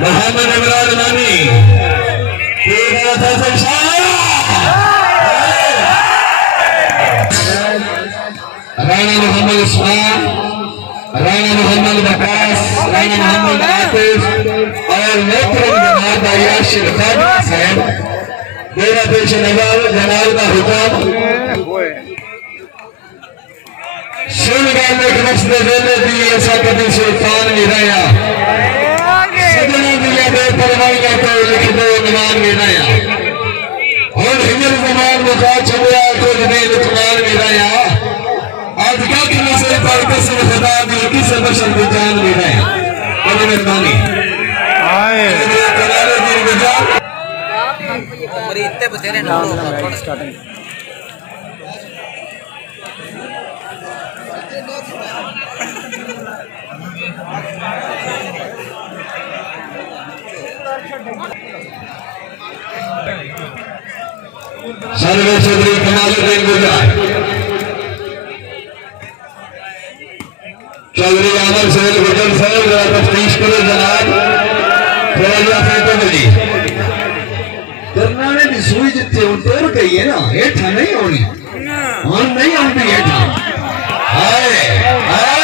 मोहम्मद इमरान मानी राणा मोहम्मद इस्माइल, राणा मोहम्मद बकास, राणा मोहम्मद आतिफ और मोहतरम जनाब याशिर खान साहब मेरा पेश नजर जनाब का हुक्म सुन गए मसले वेले दी ऐसा कभी सुल्तान नहीं रहा सदना दिया बेपरवाहियां तो लिख दो नुमान नहीं रहा और हिजर जमान मुका चलिया तो नहीं लुकमान नहीं रहा आज क्या करने से पर किसी ने खुदा दी किसी बशर की जान नहीं रहा बड़ी मेहरबानी आए करारे दी गुजार मरीज इतने बतेरे ना स्टार्टिंग सर्वे चौधरी कमालुद्दीन गुजरात चौधरी अमर सैल गुजर साहब जरा तफ्तीश करो जनाब थोड़ा फेंको मिली करनाने की सुई जिथे उतर गई है ना हेठा नहीं होनी और नहीं आती हेठा हाय हाय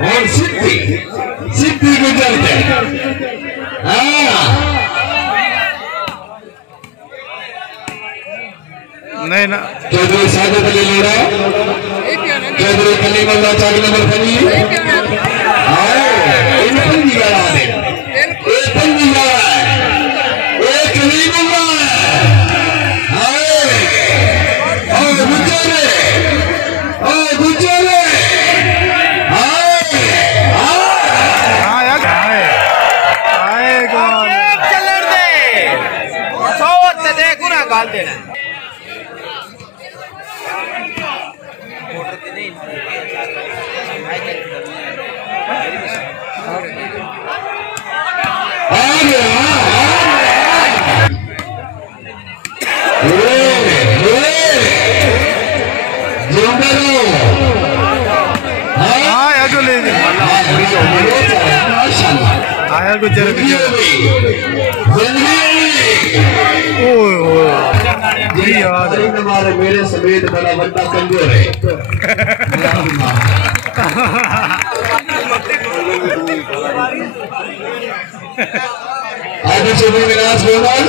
और सिद्धि गुजर के नहीं ना चौधरी सादत अली लोड़ा चौधरी कलीम अल्लाह चाक नंबर फनी इन फनी लड़ा दे एक फनी लड़ा है एक कलीम अल्लाह है गुजरे गाल देना आया गुजर हमारे मेरे समेत बड़ा बड़ा कमजोर है आगे चलिए विनाश बोल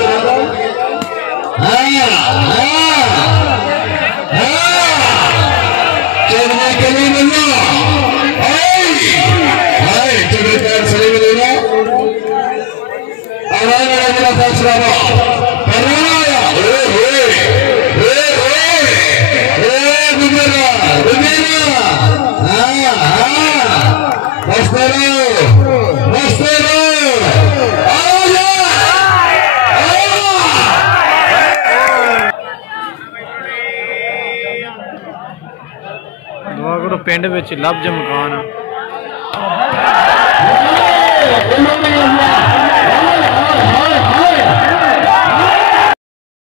चलने के लिए मिलना सही मिलेगा फैसला पिंड विच लभ ज मकान